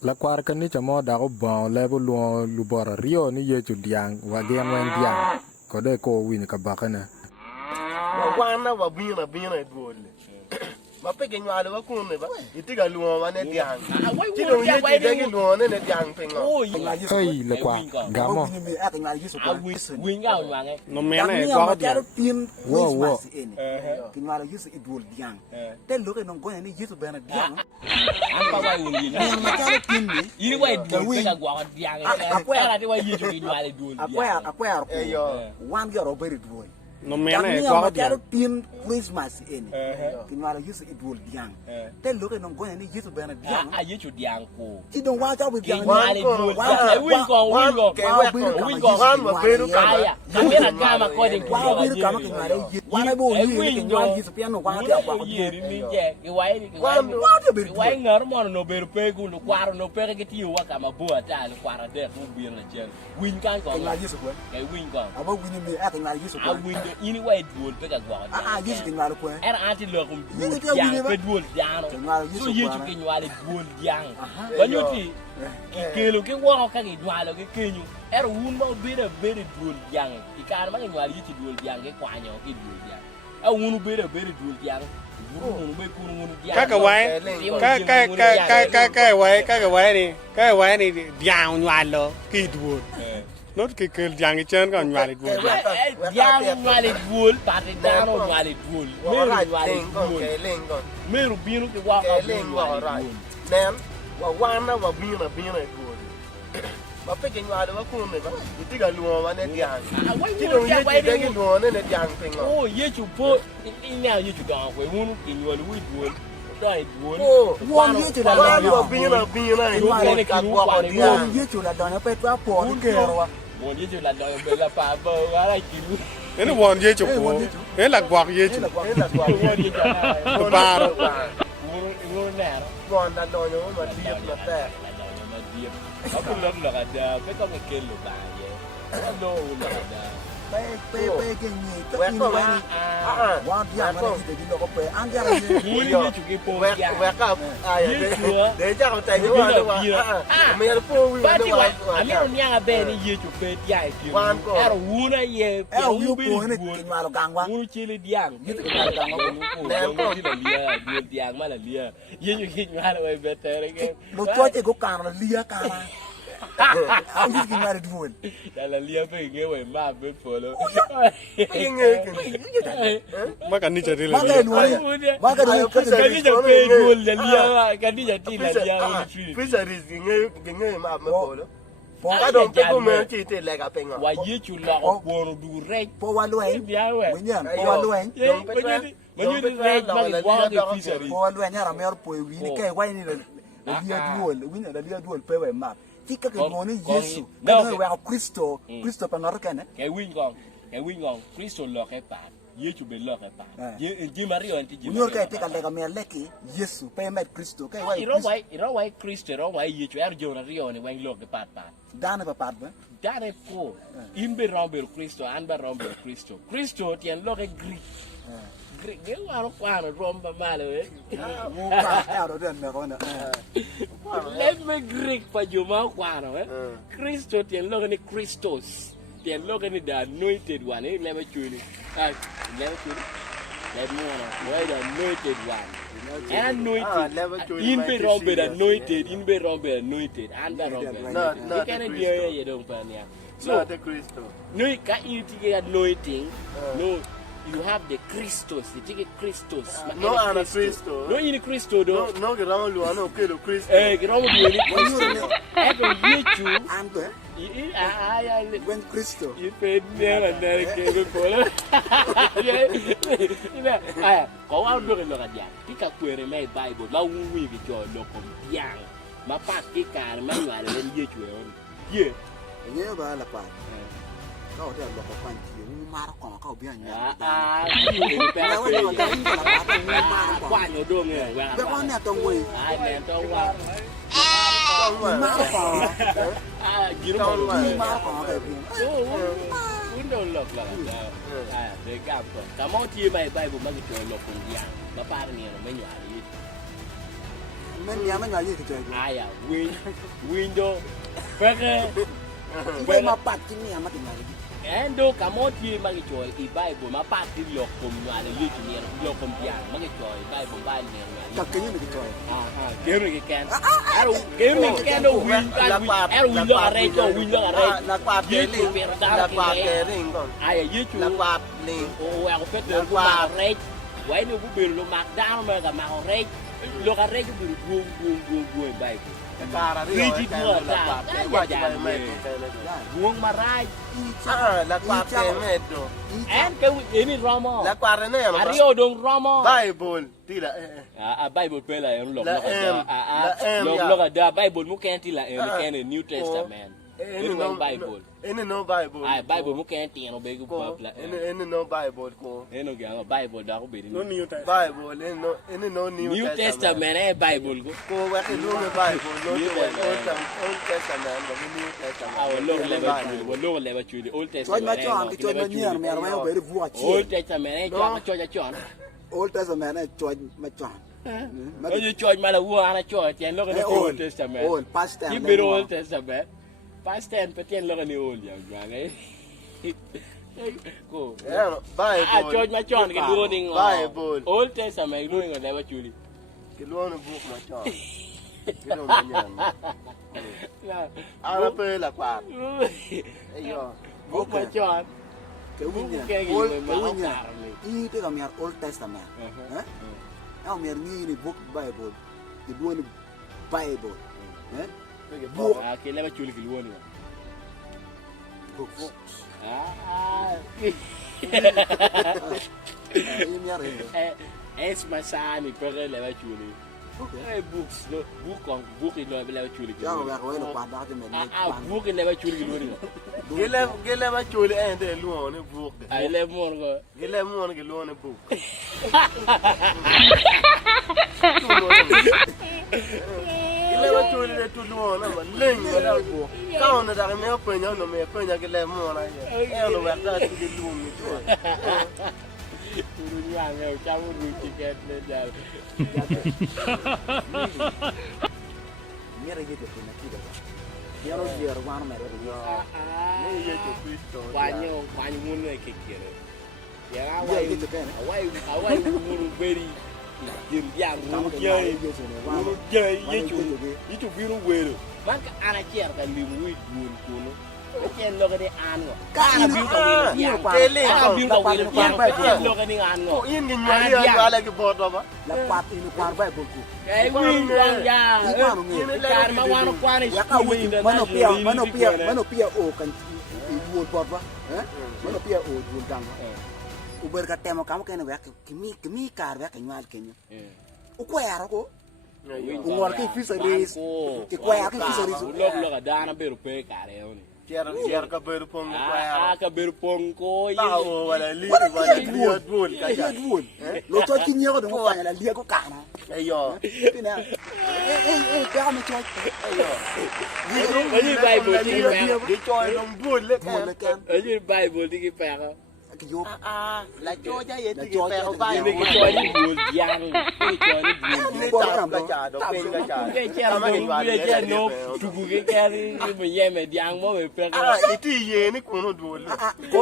lakwat kan ni chamo da ko ba le bu lubot rio ni ye chu diang wa gen wen diang ko de ko win ka ba kana wana wa bina dole ma pe gen wala wa kun ne ba itiga luwa wa ne diang ti do ye ti de gen luwa ne diang pe ngo ai lakwat gamo win ga wa nge no me ne ko dia wo kin wala yusu idol diang te lo ke non ko ni yusu bena diang an pa wa win ni ma ka tin ni ini wa dul pe ga gwa diang era de wa yi ju ni wala dul akwar ko wan ga robert dul no me ne ko dia tin Christmas in kin wala yusu idol diang te lo ke non ko ni yusu bena diang a yi ju diang ko ti don wa ka bi diang wala dul win ko wan wa beru ka aya kamera kama ko de wa bi ka ma kin wala wala bo ni kin wala yusu piano wa ka kwa ko ni je ke wa ni wa de bi wa ngar mo no ber pe ku no kwaro no pe ke ti wa ka ma bo ta le kwara de ku bi na je win kan ko kin wala yusu ko ke win ko aba win mi a kin wala yusu a ko win ini wa dul pe ga gwa yusu kin wala ko era anti lo kum yang pe dul diang so yi ju kin wala dul diang ba nyoti ikelo ke wa ka ke dwalo ke kenyu era un ma bere dul diang ikar ma kin wala yiti dul diang ke kwanyo ke dul diang a un bere dul diang các cái quái này giàu nhòa lo kỳ đuổi nó cái giang chân còn nhòa đuổi giang nhòa đuổi ta thì giang nó nhòa đuổi mê rùi bia nó cái qua nem wa wana wa bina dole ma pe gen wala wa kun ne ba itiga luwa wa ne diang ti do ye ti de gen luwa ne diang pe ngo oh ye chu po ina ye chu ga ko wonu kin yo lu dul dai dul won ye chu la wa bina ni ka wa diang won ye chu la don pe twa po ni ke ro won ye chu la don pe la pa bo wa la kin thế nó buồn dễ chụp thế là quạt dễ chụp ba rồi won nè won da do yo ma diep na te aku lom la ada pe ko ke lu ba ye no la ada pe ke ni to ni wa dia ma ni de lo ko pe an dia ni ni chu ke po ya wa ka de ja ko tai ni wa wa me ya po wi ba ti wa ami on ya be ni ye chu pe dia e ti era una ye e u po ni ki ma lo gang wa u chi le diang ni ke ma gang wa ko ko ti la lia du diang ma la lia ye chu ki ma la be tere ke lo cho che ko kan la lia ka la a u ki ma de dul la lia pe nge we ma be polo mà cái này chơi đi ma là ke nu ma ke ni ka ni ja pe gol la lia ka ni ja ti la lia fisheries nge ma po lo ka do pe ko me ti te le ka pe ngo wa ye chu la ko ko du re po wa lo en bia we wen yan po wa lo en ma ni re ma ni wa ke fishery po wa lo en ya ra me po wi ni ke wa ni la lia dul wi ni la lia dul pe we ma ti ka ke mo ni yesu ka no wa kristo pa ngor ka ne ke win gong kristo lo ke pa ye chu be lo ke pa ye mario anti je unyor ka te ka le ka me le ki yesu pe met kristo ke wa iro wai kristo ro wai ye chu er jo na rio ni wen lo ke pa dane pa pat ba dane po imbe romber kristo an ba romber kristo tien lo ke greek ge wa ro kwa ro romba male we mo ka ro den me ko na let me greek pa jo ma kwa ro kristo tien lo ke ni christos tien lo ke ni the anointed one never chuni let me know the anointed one anointed in be romber anointed and the romber no you can be you don't pan ya so the Christo no ka you anointing no you have the Christos, the ticket Christos. No, ana Cristo. No, in Cristo, do. No, que ramo lu ano que lo Cristo. Que ramo lu ni Cristo. Eto yechu. Ando. When Cristo. You pay never que go polo. Ina, ko wa do ke lo ka dia. Tika kwere mai Bible, la wi ke jo lo ko yang. Ma pa ke ka ma wa le yechu e on. Ye. Ye ba la pa. Ka o de lo ko pan ti ma ko ka bi anya. Pe la wa da ni la pa ma kwa nyo do nge wa. Be ko ne to we. Ai ne to wa. Ma ko. Giro ma ko ka bi. Undo lok la. De gam ko. Ta mo ti mai Bible ma ki to lok ko dia. Ma pa ni no me nya ni. men ya men ngali tu. Aya window peke Ibu ma pat kini amat ngali. endo kamoti magi choy I Bible ma pati lokom nyale litu ni lokom pian magi choy Bible ba ni Tak kini ni tu. kero ki ken ero kero ki ken do win ero win lo are cho win lo are la qua ye ke tu ling per la da qua ki ke ling con aya ye tu la qua ling o wa ko fet do ma re wai no bu be lo mak down ma ga ma re lo ga re bu bu Bible para ri la qua ke qua chi me buông mà ra la qua ke me do en cái ini Ramo la qua ne Ario dong Ramo Bible ti la Bible pe la en lo la lo da Bible mu ken ti la en New Testament ini no Bible ini no Bible Bible mu ken ti no be ku la ini no Bible ko eno ga Bible da ko be No New Testament. Bible ini no New Testament Bible ko wa ke lu Bible no Old Testament ba New Testament lo le ba chu Old Choi Testament ma chon ki choi ma nyer me ra ba be vu a chi. Old Testament cho chon Old Testament choi ma chon. Oye church ma la wo ana church tiene lo que no Old Testament. Old past time. Keep it Old Testament. Past time pero tiene lo que ni old ya juan eh. Go. Bible Ah church ma chon que lu ning Bible Old Testament lu ning le ba chuli. ke lu no book ma chon ke lu ma nyan ala pe la qua ayo Book ma chon. Ke winya. Ke Old ma winya. winya. I te ga mer Old Testament. Eh? Au mer ni book Bible. Di dua ni Bible. Eh? Book Ah que le ba chuli que lu ning. book. Ah. Ini mer ini. Es masani pero le ba chuli. Eh books no book lo le ba chuli. Ya ga ko no pa da ke mer. Book le ba chuli lu ning. gele ma chole ende lu on book Ai le mor go. gele mo on ke lu on book gele ma chole de tu lu on ma leng ma book ka on da me pe nya no me pe nya gele mo na e no wa da ti lu mi tu Turu yang eu camu tiket le jal. Mer ge de na ki da. Ya no dia wan mer. ne ye to Kristo Wanyo mun ne kekere. Ya Ya awai ge de kan. awai mun beri. Dim yang Kamu mun ke jai. ye so ne wan. Mun jai ye Wan chu. ye chu. Itu biru wero. Man ka ana kier ka lim wi dun kuno. Ken lo ka de an go. Ka ana biru ka wi yang. Ana biru ka wi yang. Ken lo ka ni an go. ko yin gi nyali ya la ke bodo ba La pat ini kwar Bible ku. Kai wi yang ya. Kar ma wano kwane Ya ka wi mano pia o kan duol bot ba. Eh? Mano pia o duol dang. Uber ka temo kamu kene wa kimi kar wa kan nyal kenyo. O kwera ko. Ngor ke fisheries. Ke kwera ke fisheries. Lo ka dana beru pe kare oni. tiar ka ber pong Ah, ka beru pongko ta o wala li wala li duol ka Ya ja duol. Lo to kinyo ko dong pa la lia ko kana. ayo Tina. Ka me choy. ayo Ini Bible di pe. di choy dong duol le Duol le kan. Ini Bible di pe ka. Ki yo. la cho ja ye ti cho pe ja ho Ini ba ke choy ni bul yang. Ini choy ni bul. ni ta ka ja do pe ka ja Ke cher do bule cher no. Tugu ke kari me yeme diang mo me pe ka. iti ye ni ko no duol Ko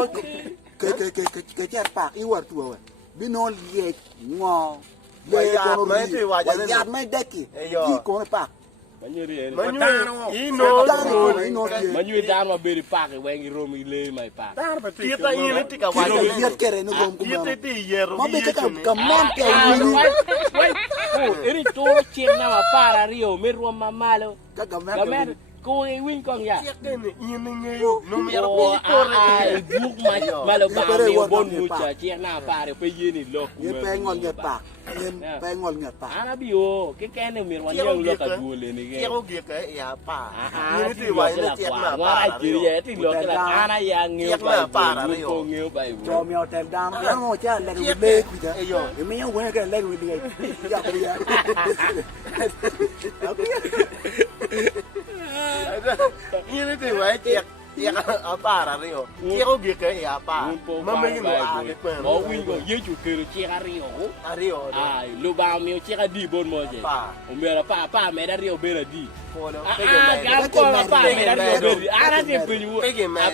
ke cher pak I war tu wa. Bi no ye ngo. Ya mai deki. Ki ko pak. Manyuri. ino Manyuri dan ma beri pak wengi romi le mai pak. kita ini ti ka wa Ye kere no gom kuma. kita ti ye ro Ma be ka man ke Wait. Oh, ini tu cher na ma para rio me ro mamalo. ka Gamer ko e win kong ya. ini ngeyo no me ro Oh, ko buk malo ba mi bon mucha cher na pare pe yeni lo. Ye pe ngol nge pak. Ye pe ngol nge pak. Ana bio, ke kene mir wan yang lo ka dule ni ke. kero ge ka ya pa Ini ti wa ni ti na pa. Wa ti ye ti lo ka ana yang ngeu ba. Ko ngeu ba Cho mèo tem dam. Ya mo cha le le ku da. Ye me yo we ka le ku le. Ya ku ya. ini ti wa ti Tia apa rio. Tia ko gi ke ya apa. Mama ni no a ke pe. Mo win go ye chu ke chi ka rio. Rio. Ai lu ba mi chi ka di bon mo je. O me la pa me da rio be la di. Ko lo. Ga ko la pa me da rio be di. Ara ti pe yu.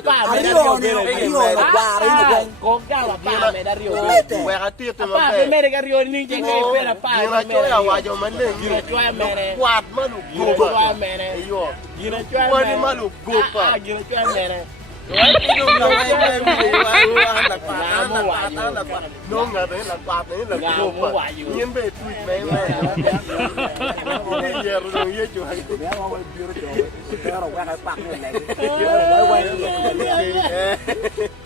Pa me da Rio rio ne be di. Rio na guare no bom. Ko ga la pa me da rio be di. We ga ti te Pa me da rio ni je ke pe la pa. Ni na cho ya wa jo man le. Ni na cho ya me ne. Quạt mà lục Ni na gộp cho ya me ne. Yo. Ni na cho ya Quạt me. mà lục gộp à. Ni na cho ya me ne. Nó ngờ đấy là quạt đấy là gộp à. Nhiên về tụi mẹ mẹ. Bây giờ rồi ye chuột. Bé mà quay bia nó chỗ. Bé rồi quay hai bạc này quay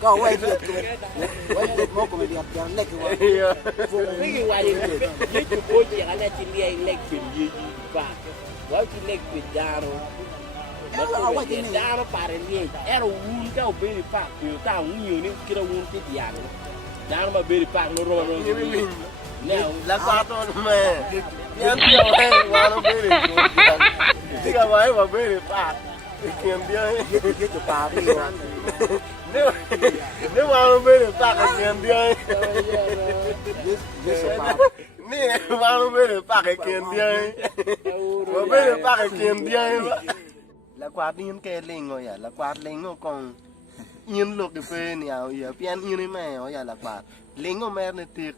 có quay được quay được ngô của mình đẹp cho nét cái Mấy cái quay với chụp cô chị anh là chị lek chuyện gì và gói chị lek chuyện ra rồi. Nó chuyện ra nó phải là era un cái bên phải từ tao cũng nhiều nên kia un cái gì à đó mà bên phải nó rồi rồi nèo là quạt thôi mẹ. Nhân tiêu hay qua nó bê được. Chứ cả mấy mà bê được phải. Kiềm đi. cái chụp bà đi Nếu mà nó bê được phải là kiềm đi. với chụp bà Nè, mà nó bê được phải kiềm đi. Mà bê được phải kiềm đi. Là quạt yên kê linh rồi à, là quạt linh rồi còn yên lục cái phê nào giờ pian yên ấy mẹ rồi à là quạt linh rồi mẹ này tiệt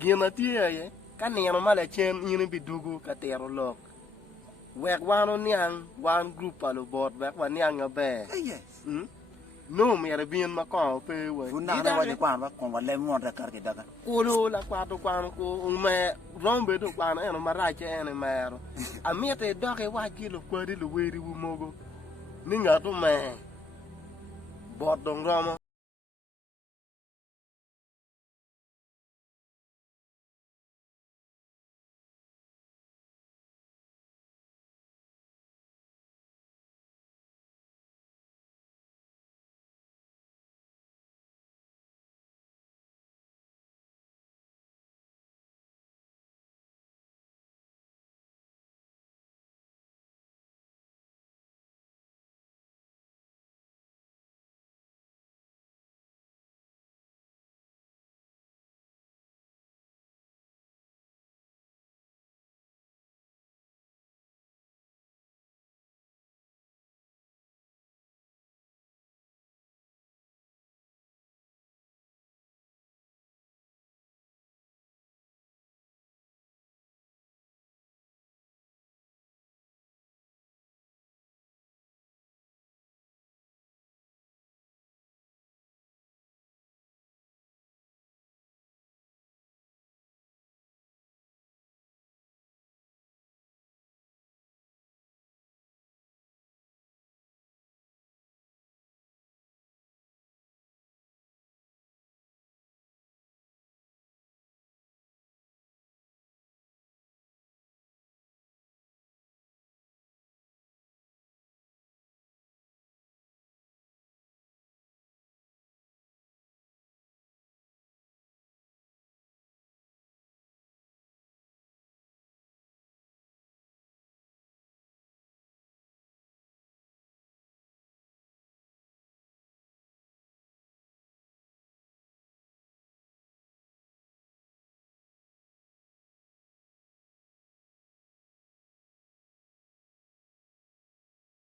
ghiền là tiệt ấy cái này nó mà là trên yên ấy bị dugu cái tiệt rồi lục quẹt qua nó niang one group à lubot quẹt qua niang ở bè no mẹ là biên mà có phê vậy vốn nào đây quay quan còn vẫn lên ngon ra cả cái đó cô đô là quạt đồ quan cô mẹ rong bê đồ quan ấy nó mà ra cho em này mẹ rồi à mẹ thì đó cái quạt kia lục qua đi lục quê đi mua cô ní ngờ tôi mẹ bọt đồng rom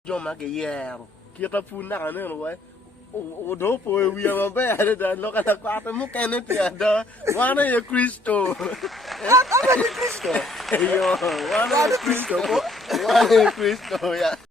cho mà cái yeah kia ta phun nặng nữa rồi ô đố phôi vi mà bé đây nó cái quạt nó muốn cái nó tiền đó quá nó là Cristo apa ni Cristo yo quá nó là Cristo quá nó là Cristo ya